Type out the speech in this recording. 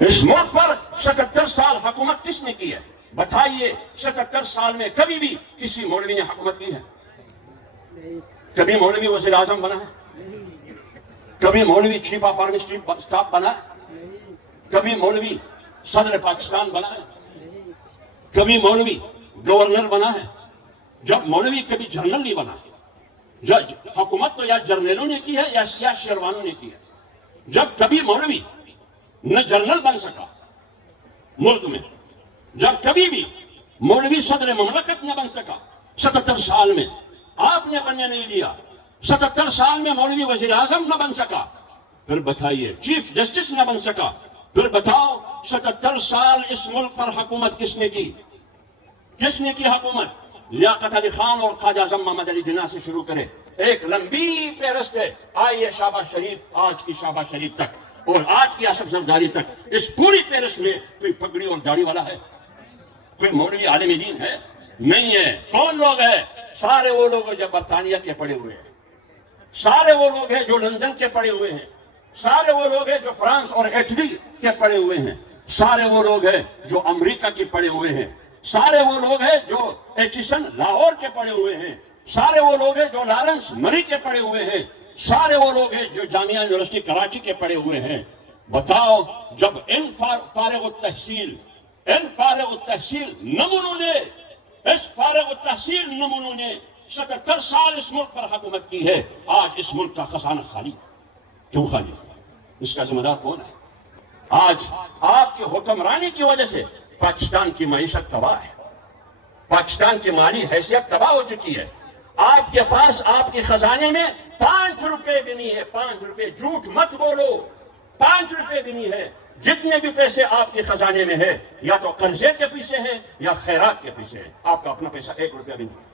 اس ملک پر 77 سال حکومت کس نے کی ہے؟ بتائیے 77 سال میں کبھی بھی کسی مولوی نے حکومت کی ہے؟ کبھی مولوی وزیر اعظم بنا ہے؟ کبھی مولوی چیف آف آرمی اسٹاف بنا ہے؟ کبھی مولوی صدر پاکستان بنا ہے؟ کبھی مولوی گورنر بنا ہے؟ جب مولوی کبھی جنرل نہیں بنا ہے، حکومت تو یا جرنیلوں نے کی ہے یا شیروانوں نے کی ہے۔ جب کبھی مولوی نہ جنرل بن سکا ملک میں، جب کبھی بھی مولوی صدر مملکت نہ بن سکا 77 سال میں، آپ نے بننے نہیں دیا، 77 سال میں مولوی وزیر اعظم نہ بن سکا، پھر بتائیے چیف جسٹس نہ بن سکا، پھر بتاؤ 77 سال اس ملک پر حکومت کس نے کی؟ کس نے کی حکومت؟ لیاقت علی خان اور خواجہ اعظم محمد علی جناح سے شروع کرے، ایک لمبی فہرست ہے، آئیے شہباز شریف، آج کی شہباز شریف تک اور آج کی آصف زرداری تک، اس پوری فہرست میں کوئی پگڑی اور داڑھی والا ہے؟ کوئی مولوی عالم دین ہے؟ نہیں ہے۔ کون لوگ ہیں؟ سارے وہ لوگ جو برطانیہ کے پڑے ہوئے ہیں، سارے وہ لوگ ہیں جو لندن کے پڑے ہوئے ہیں، سارے وہ لوگ ہیں جو فرانس اور اٹلی کے پڑے ہوئے ہیں، سارے وہ لوگ ہیں جو امریکہ کے پڑے ہوئے ہیں، سارے وہ لوگ ہیں جو ایچسن لاہور کے پڑے ہوئے ہیں، سارے وہ لوگ ہیں جو لارنس مری کے پڑے ہوئے ہیں، سارے وہ لوگ ہیں جو جامعہ یونیورسٹی کراچی کے پڑے ہوئے ہیں۔ بتاؤ جب ان فارغ التحصیل نمونوں نے، اس فارغ التحصیل نمونوں نے 77 سال اس ملک پر حکومت کی ہے، آج اس ملک کا خزانہ خالی، کیوں خالی؟ اس کا ذمہ دار کون ہے؟ آج آپ کی حکمرانی کی وجہ سے پاکستان کی معیشت تباہ ہے، پاکستان کی مالی حیثیت تباہ ہو چکی ہے۔ آپ کے پاس، آپ کے خزانے میں 5 روپے بھی نہیں ہے، 5 روپے، جھوٹ مت بولو، 5 روپے بھی نہیں ہے۔ جتنے بھی پیسے آپ کے خزانے میں ہے یا تو قرضے کے پیچھے ہیں یا خیرات کے پیچھے ہے، آپ کا اپنا پیسہ 1 روپیہ بھی نہیں ہے۔